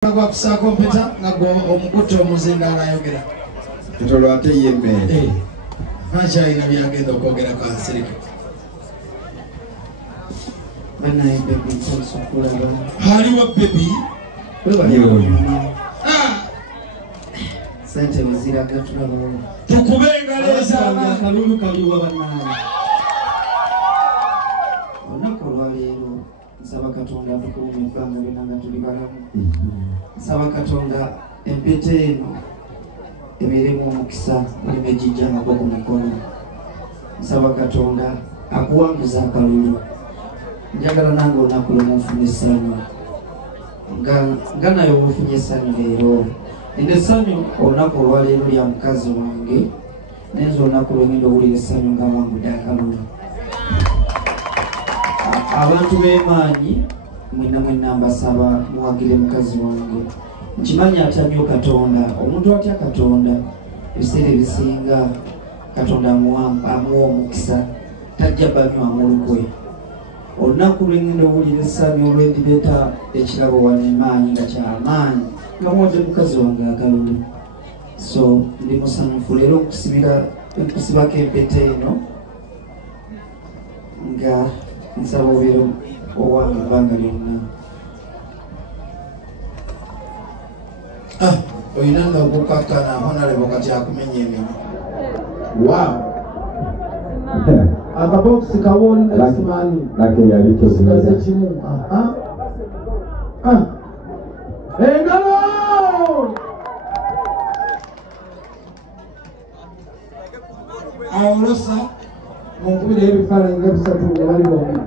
Kwa kusa kompeta ngago omukuto omuzinga anayogera kitolo ate yemme hacha ina byagenda okwogera kwa sirika bana baby tusukula haliwo baby sente wazira gatulabo tukubengaleza kalulu kaliwa bana onako lero nsaba katonda tukume fanga binanga tulibalamu nsaba katonda empete eno emiremu omukisa mulimejijja nako ku mikono nsaba katonda akuwanguza akalulu njagala nange olunaku lumu ofuna essanyu nga naye ofunye essanyu leero nina essanyu olunaku olwaleero lya mukazi wange nenza olunaku lwengenda owulira essanyu nga wangudde akalulu abantu b'emaanyi mwena mbasaba muwagire mukazi wange nkimanyi atamyo katonda omuntu atya katonda ebiseera ebisinga katonda amuwa omukisa tajja banywamu olukwe olunaku lwengenda owulira essanyu olwendireeta ekirabo wano emaanyi nga kyamaanyi nga muwadde mukazi wange akalulu so ndi musanyufu leero nkusibako empeta eno nga nsaba obeera owange ebbanga lyonna oyinanga okukakkana honalebo kati akumenya emimu akabokisi kawoni nesimani nakeyalitozigaze kimu engalo awolosa munkubira ebifaananyi nga bisatu nga bali bombi